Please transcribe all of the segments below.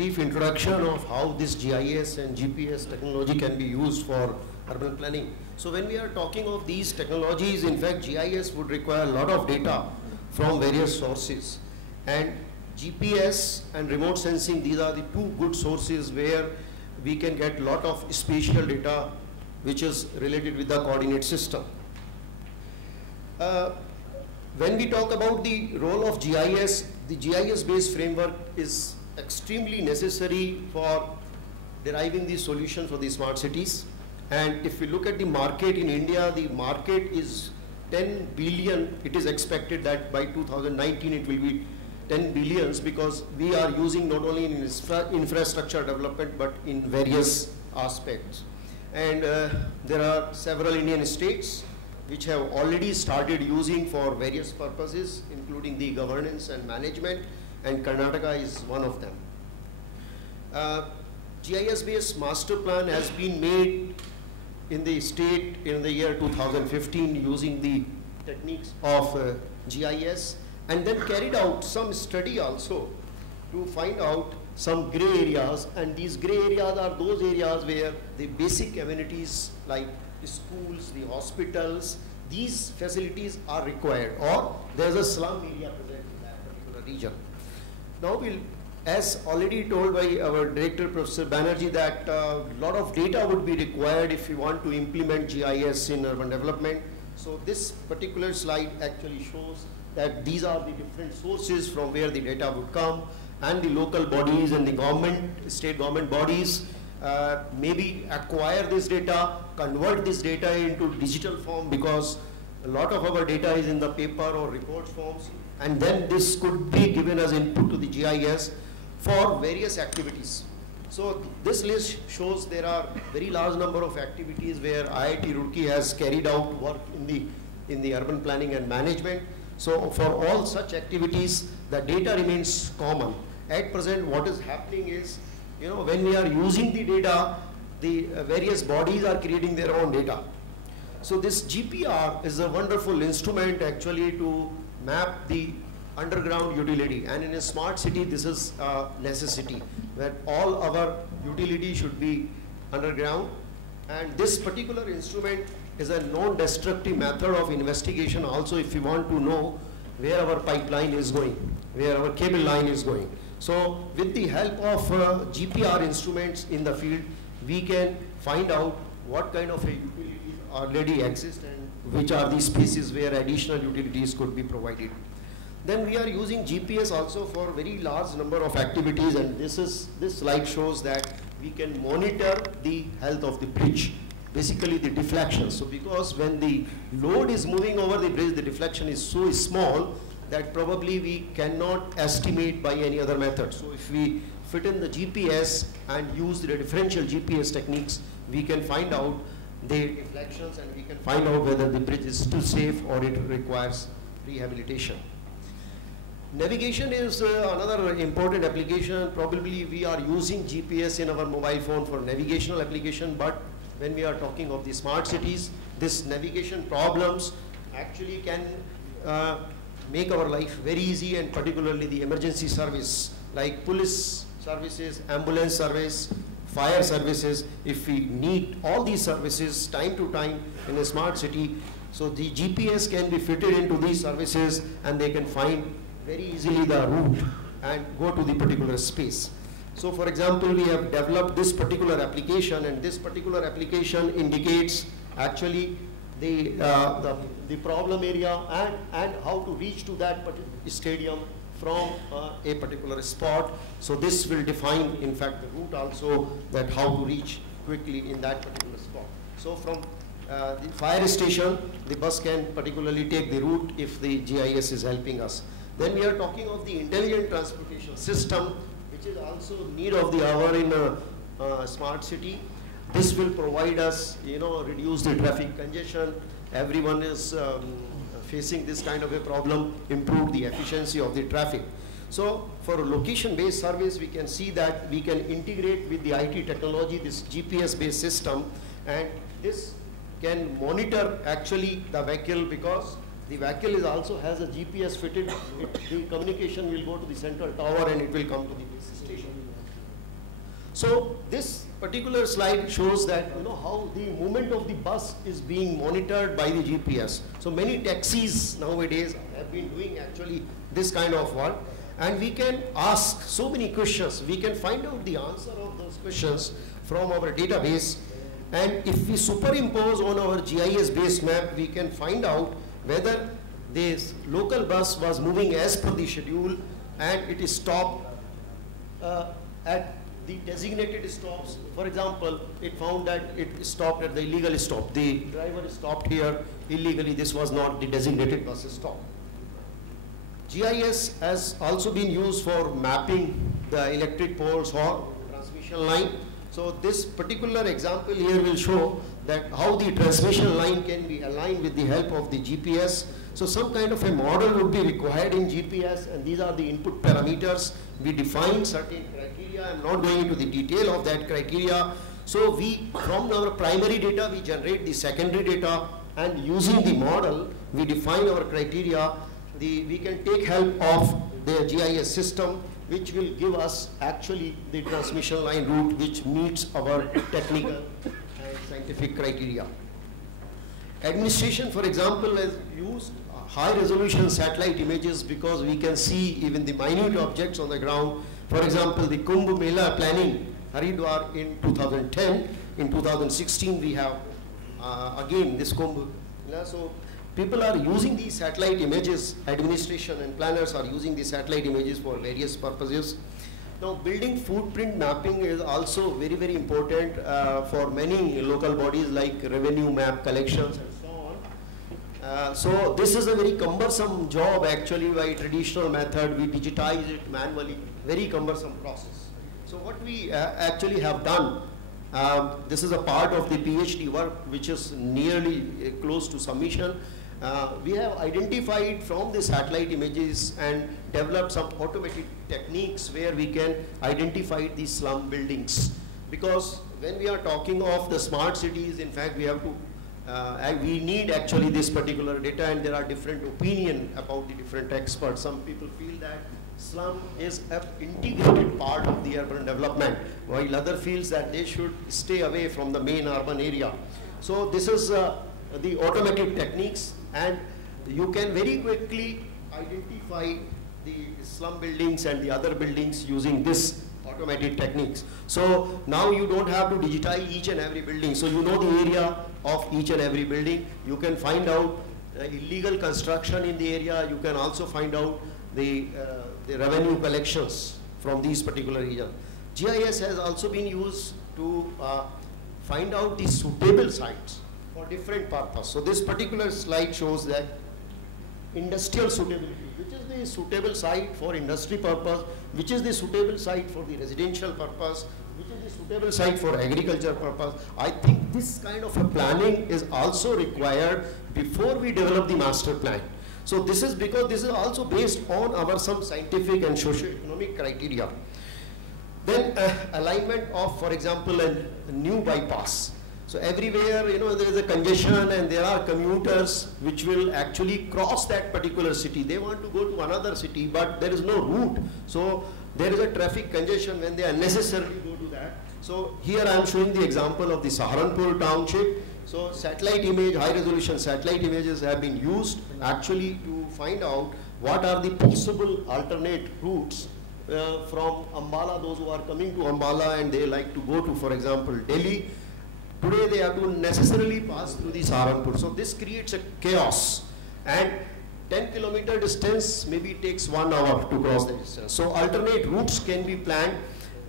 brief introduction of how this GIS and GPS technology can be used for urban planning. So when we are talking of these technologies, in fact, GIS would require a lot of data from various sources. And GPS and remote sensing, these are the two good sources where we can get a lot of spatial data which is related with the coordinate system. When we talk about the role of GIS, the GIS-based framework is extremely necessary for deriving the solution for the smart cities. And if we look at the market in India, the market is 10 billion. It is expected that by 2019 it will be 10 billions because we are using not only in infrastructure development but in various aspects. And there are several Indian states which have already started using for various purposes, including the governance and management, and Karnataka is one of them. GIS-based master plan has been made in the state in the year 2015 using the techniques of GIS, and then carried out some study also to find out some gray areas, and these gray areas are those areas where the basic amenities like schools, the hospitals, these facilities are required, or there's a slum area present in that particular region. Now we'll, as already told by our director, Professor Banerjee, that a lot of data would be required if we want to implement GIS in urban development. So this particular slide actually shows that these are the different sources from where the data would come, and the local bodies and the government, state government bodies maybe acquire this data, convert this data into digital form, because a lot of our data is in the paper or report forms, and then this could be given as input to the GIS for various activities. So this list shows there are very large number of activities where IIT Roorkee has carried out work in the urban planning and management. So for all such activities, the data remains common. At present, what is happening is, when we are using the data, the various bodies are creating their own data. So this GPR is a wonderful instrument actually to map the underground utility, and in a smart city this is a necessity where all our utility should be underground, and this particular instrument is a non-destructive method of investigation also if you want to know where our pipeline is going, where our cable line is going. So with the help of GPR instruments in the field, we can find out what kind of a utilities already exist and which are the spaces where additional utilities could be provided. Then we are using GPS also for very large number of activities, and this slide shows that we can monitor the health of the bridge, basically the deflection. So because when the load is moving over the bridge, the deflection is so small that probably we cannot estimate by any other method. So if we fit in the GPS and use the differential GPS techniques, we can find out the deflections and we can find out whether the bridge is still safe or it requires rehabilitation. Navigation is another important application. Probably we are using GPS in our mobile phone for navigational application, but when we are talking of the smart cities, this navigation problems actually can make our life very easy, and particularly the emergency service like police services, ambulance service, fire services. If we need all these services time to time in a smart city, so the GPS can be fitted into these services and they can find very easily the route and go to the particular space. So for example, we have developed this particular application, and this particular application indicates actually the problem area and how to reach to that particular stadium from a particular spot. So this will define, in fact, the route also, that how to reach quickly in that particular spot. So from the fire station, the bus can particularly take the route if the GIS is helping us. Then we are talking of the intelligent transportation system, which is also need of the hour in a smart city. This will provide us, reduce the traffic congestion. Everyone is facing this kind of a problem, improve the efficiency of the traffic. So for a location-based service, we can see that we can integrate with the IT technology, this GPS-based system, and this can monitor actually the vehicle, because the vehicle is also has a GPS fitted. The communication will go to the central tower and it will come to the base station. So this particular slide shows that, you know, how the movement of the bus is being monitored by the GPS. So many taxis nowadays have been doing actually this kind of work, and we can ask so many questions. We can find out the answer of those questions from our database, and if we superimpose on our GIS based map, we can find out whether this local bus was moving as per the schedule and it is stopped at the designated stops. For example, it found that it stopped at the illegal stop. The driver stopped here illegally. This was not the designated bus stop. GIS has also been used for mapping the electric poles or transmission line. So this particular example here will show that how the transmission line can be aligned with the help of the GPS. So some kind of a model would be required in GPS, and these are the input parameters. We define certain criteria. I'm not going into the detail of that criteria. So we, from our primary data, we generate the secondary data, and using the model, we define our criteria. We can take help of the GIS system, which will give us actually the transmission line route which meets our technical and scientific criteria. Administration, for example, has used high resolution satellite images because we can see even the minute objects on the ground. For example, the Kumbh Mela planning, Haridwar in 2010. In 2016, we have again this Kumbh Mela. So people are using these satellite images, administration and planners are using these satellite images for various purposes. Now, building footprint mapping is also very, very important for many local bodies like revenue map collections and so on. So this is a very cumbersome job actually by traditional method. We digitize it manually, very cumbersome process. So what we actually have done, this is a part of the PhD work which is nearly close to submission. We have identified from the satellite images and developed some automated techniques where we can identify the slum buildings. Because when we are talking of the smart cities, in fact, we have to, we need actually this particular data, and there are different opinions about the different experts. Some people feel that slum is an integrated part of the urban development, while other feels that they should stay away from the main urban area. So this is the automated techniques, and you can very quickly identify the slum buildings and the other buildings using this automated techniques. So now you don't have to digitize each and every building. So you know the area of each and every building. You can find out illegal construction in the area. You can also find out the revenue collections from these particular regions. GIS has also been used to find out the suitable sites for different purpose. So this particular slide shows that industrial suitability, which is the suitable site for industry purpose, which is the suitable site for the residential purpose, which is the suitable site for agriculture purpose. I think this kind of a planning is also required before we develop the master plan. So this is because this is also based on our some scientific and socio-economic criteria. Then alignment of, for example, a new bypass. So everywhere, you know, there is a congestion and there are commuters which will actually cross that particular city. They want to go to another city, but there is no route. So there is a traffic congestion when they unnecessarily go to that. So here I am showing the example of the Saharanpur township. So satellite image, high resolution satellite images have been used actually to find out what are the possible alternate routes from Ambala, those who are coming to Ambala and they like to go to, for example, Delhi. Today they have to necessarily pass through the Saharanpur. So this creates a chaos, and 10-kilometer distance maybe takes 1 hour to cross the distance. So alternate routes can be planned,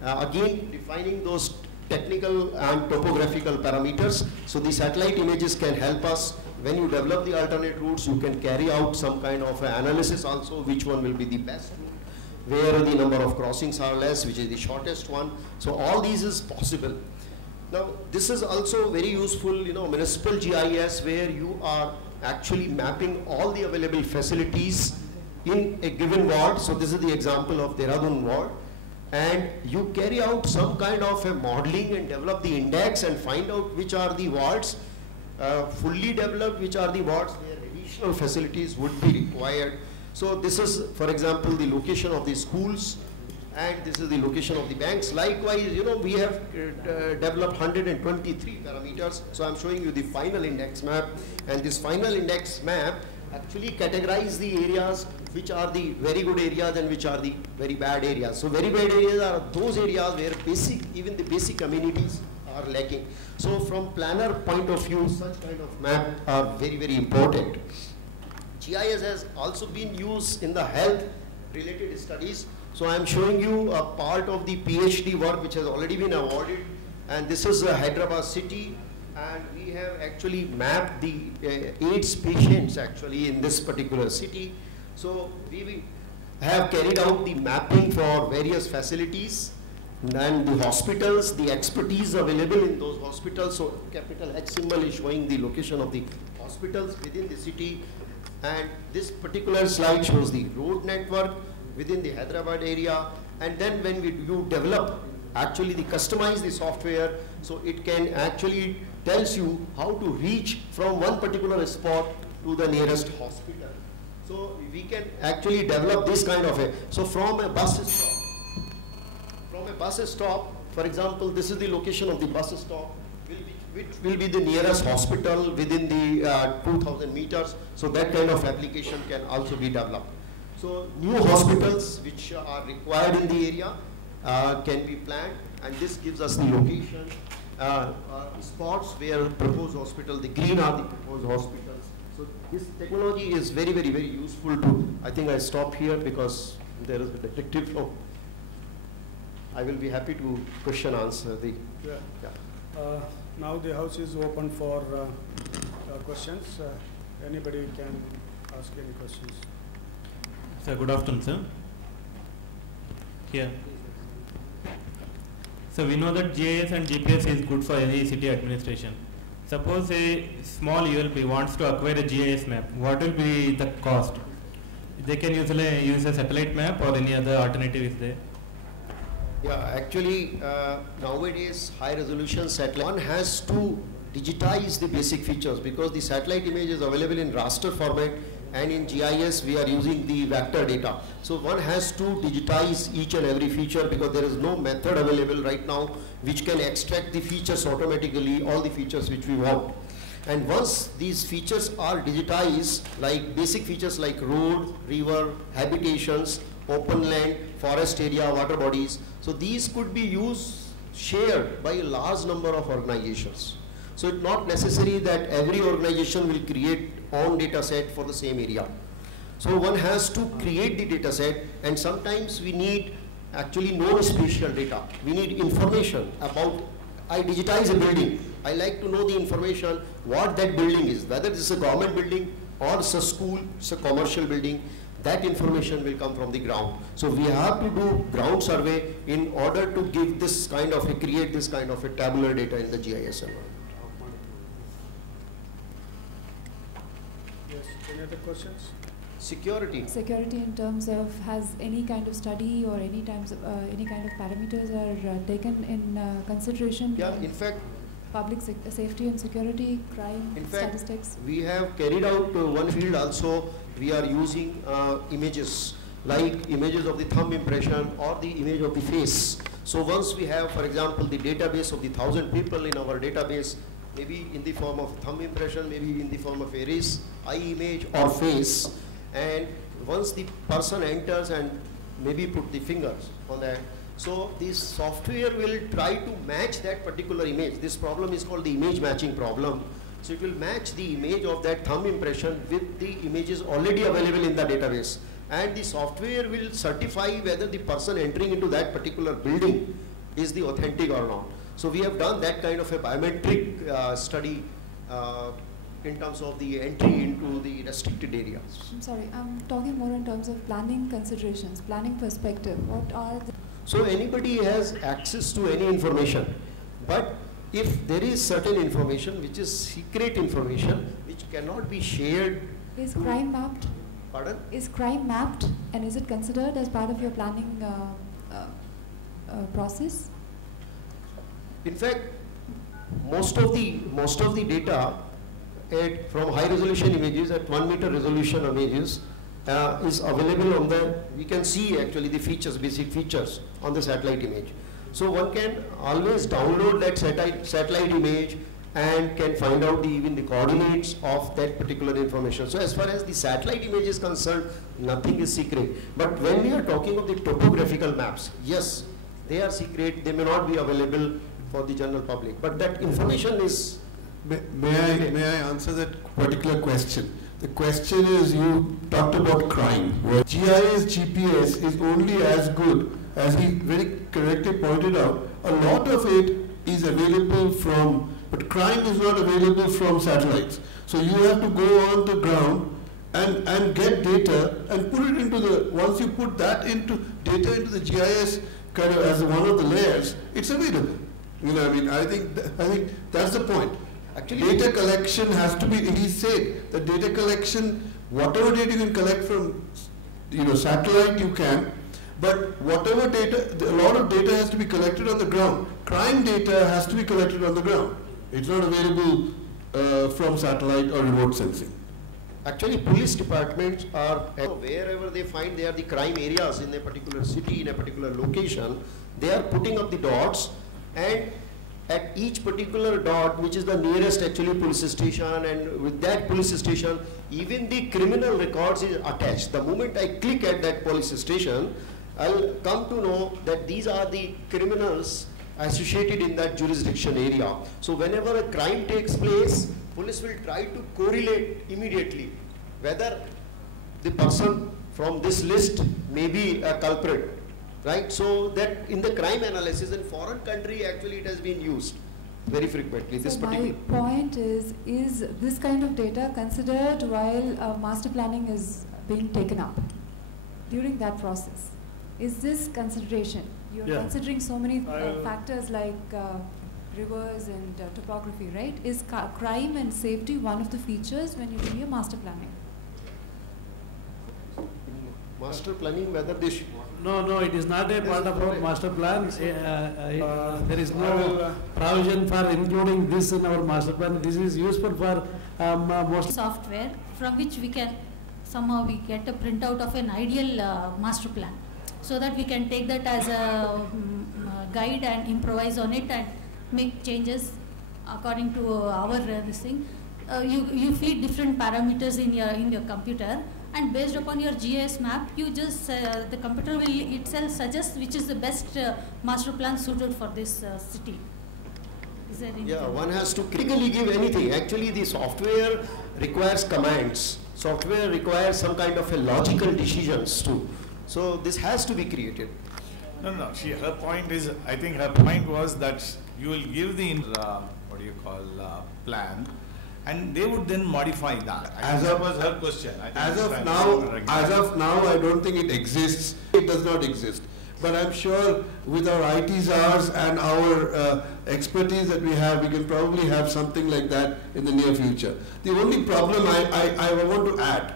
again defining those technical and topographical parameters. So the satellite images can help us. When you develop the alternate routes, you can carry out some kind of analysis also, which one will be the best route, where the number of crossings are less, which is the shortest one. So all these is possible. Now, this is also very useful, you know, municipal GIS, where you are actually mapping all the available facilities in a given ward. So this is the example of Dehradun ward. And you carry out some kind of a modeling and develop the index and find out which are the wards fully developed, which are the wards where additional facilities would be required. So this is, for example, the location of the schools. and this is the location of the banks. Likewise, you know, we have developed 123 parameters. So I'm showing you the final index map, and this final index map actually categorize the areas which are the very good areas and which are the very bad areas. So very bad areas are those areas where even the basic amenities are lacking. So from planner point of view, such kind of map are very, very important. GIS has also been used in the health related studies. So I'm showing you a part of the PhD work which has already been awarded, and this is Hyderabad city, and we have actually mapped the AIDS patients actually in this particular city. So we have carried out the mapping for various facilities and the hospitals, the expertise available in those hospitals. So capital H symbol is showing the location of the hospitals within the city, and this particular slide shows the road network within the Hyderabad area. And then when you develop, actually customize the software, so it can actually tells you how to reach from one particular spot to the nearest hospital. So we can actually develop this kind of so from a bus stop, for example, this is the location of the bus stop, which will be the nearest hospital within the 2000 meters. So that kind of application can also be developed. So new hospitals which are required in the area can be planned, and this gives us the location, spots where proposed hospital, the green are the proposed hospitals. So this technology is very, very, very useful to, I think I stop here because there is a detective flow. I will be happy to question answer the, now the house is open for questions. Anybody can ask any questions. Sir, good afternoon, sir. Here. So we know that GIS and GPS is good for any city administration. Suppose a small ULP wants to acquire a GIS map, what will be the cost? They can usually use a satellite map or any other alternative is there? Yeah, actually nowadays high resolution satellite, one has to digitize the basic features because the satellite image is available in raster format, and in GIS we are using the vector data. So one has to digitize each and every feature because there is no method available right now which can extract the features automatically, all the features which we want. And once these features are digitized, like basic features like road, river, habitations, open land, forest area, water bodies, so these could be shared by a large number of organizations. So it's not necessary that every organization will create own data set for the same area. So one has to create the data set, and sometimes we need actually non-spatial data. We need information about, I digitize a building. I like to know the information what that building is, whether this is a government building or it's a school, it's a commercial building. That information will come from the ground. So we have to do ground survey in order to give this kind of create this kind of a tabular data in the GIS environment. Yes, any other questions? Security. Security in terms of, has any kind of study or any kind of parameters are taken in consideration? Yeah, in fact, public safety and security, crime, in fact, statistics? We have carried out one field also. We are using images, like images of the thumb impression or the image of the face. So once we have, for example, the database of the 1,000 people in our database, maybe in the form of thumb impression, maybe in the form of iris, eye image or face, and once the person enters and maybe put the fingers on that, so this software will try to match that particular image. This problem is called the image matching problem. So it will match the image of that thumb impression with the images already available in the database. And the software will certify whether the person entering into that particular building is the authentic or not. So we have done that kind of a biometric study in terms of the entry into the restricted areas. I'm sorry, I'm talking more in terms of planning considerations, planning perspective. What are the... So anybody has access to any information, but if there is certain information which is secret information which cannot be shared. Is crime mapped? Pardon? Is crime mapped, and is it considered as part of your planning process? In fact, most of the data from high resolution images at 1 meter resolution images is available on the, we can see actually the features, basic features on the satellite image. So one can always download that satellite image and can find out even the coordinates of that particular information. So as far as the satellite image is concerned, nothing is secret. But when we are talking of the topographical maps, yes, they are secret, they may not be available for the general public, but that information is... May I answer that particular question? The question is, you talked about crime. Where GIS GPS is only as good as he very correctly pointed out. A lot of it is available from, but crime is not available from satellites. So you have to go on the ground and get data and put it into the, once you put that into data into the GIS kind of as one of the layers, it's available. You know, I mean, I think that's the point. Actually, data collection has to be, he said, the data collection, whatever data you can collect from, you know, satellite you can, but whatever data, a lot of data has to be collected on the ground. Crime data has to be collected on the ground. It's not available from satellite or remote sensing. Actually, police departments are, wherever they find they are the crime areas in a particular city, in a particular location, they are putting up the dots, and at each particular dot, which is the nearest actually police station, and with that police station, even the criminal records is attached. The moment I click at that police station, I'll come to know that these are the criminals associated in that jurisdiction area. So whenever a crime takes place, police will try to correlate immediately whether the person from this list may be a culprit. Right, so that in the crime analysis in foreign country actually it has been used very frequently. So this particular my point is this kind of data considered while master planning is being taken up during that process? Is this consideration? You're considering so many factors like rivers and topography, right? Is crime and safety one of the features when you do your master planning? master planning, whether this... No, it is not a part of our master plan. There is no provision for including this in our master plan. This is useful for most software from which we can somehow we get a printout of an ideal master plan, so that we can take that as a guide and improvise on it and make changes according to our this thing. You feed different parameters in your computer, and based upon your GIS map, you just the computer will itself suggest which is the best master plan suited for this city. Is there anything? Yeah, one has to critically give anything. Actually, the software requires commands. Software requires some kind of a logical decisions too. So this has to be created. No. See, her point is, I think her point was that you will give the plan, and they would then modify that. That was her question. As of now, I don't think it exists. It does not exist. But I'm sure with our IT czars and our expertise that we have, we can probably have something like that in the near future. The only problem I want to add,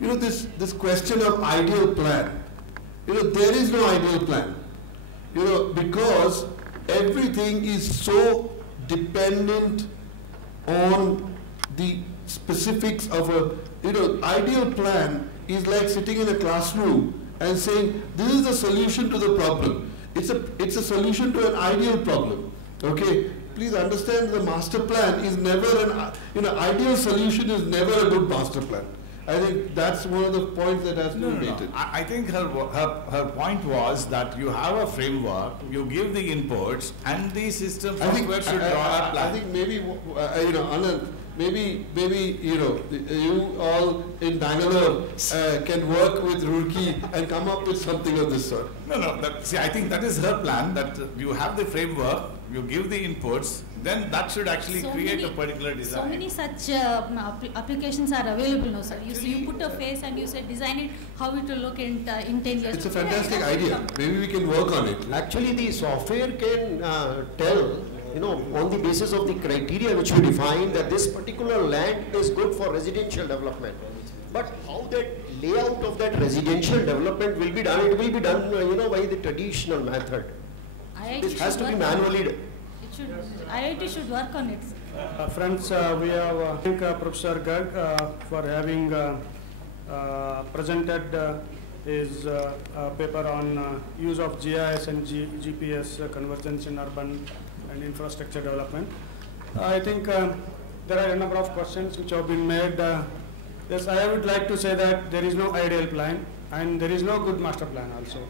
this question of ideal plan. There is no ideal plan. Because everything is so dependent on the specifics of ideal plan is like sitting in a classroom and saying, this is the solution to the problem. It's a solution to an ideal problem. Okay? Please understand, the master plan is never ideal solution is never a good master plan. I think that's one of the points that has to be made. I think her point was that you have a framework, you give the inputs, and the system software should draw a plan. I think maybe, Anand, maybe you all in Bangalore can work with Roorkee and come up with something of this sort. No. I think that is her plan, that you have the framework, you give the inputs, then that should actually create a particular design. So many such applications are available now, sir. You put a face and you say design it, how it will look in 10 years. It's a fantastic idea. Maybe we can work on it. Actually, the software can tell, on the basis of the criteria which we define, that this particular land is good for residential development. But how that layout of that residential development will be done, it will be done, by the traditional method. This has to be manually done. IIT should work on it. Friends, we have thank Professor Garg for having presented his paper on use of GIS and GPS convergence in urban and infrastructure development. I think there are a number of questions which have been made. Yes, I would like to say that there is no ideal plan and there is no good master plan also.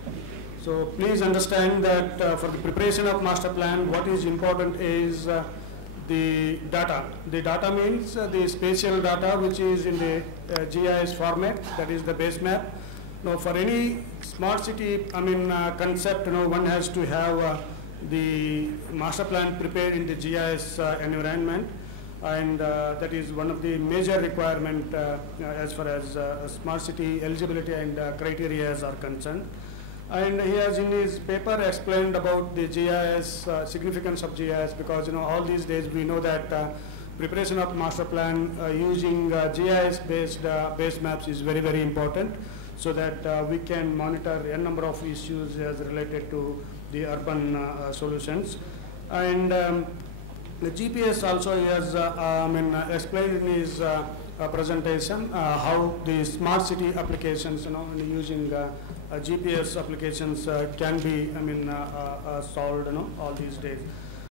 So please understand that for the preparation of master plan, what is important is the data. The data means the spatial data which is in the GIS format, that is the base map. Now for any smart city, concept, one has to have the master plan prepared in the GIS environment, and that is one of the major requirement as far as smart city eligibility and criteria are concerned. And he has in his paper explained about the GIS, significance of GIS, because all these days we know that preparation of master plan using GIS based base maps is very, very important, so that we can monitor a number of issues as related to the urban solutions. And the GPS also he has explained in his presentation how the smart city applications, using GPS applications can be solved all these days.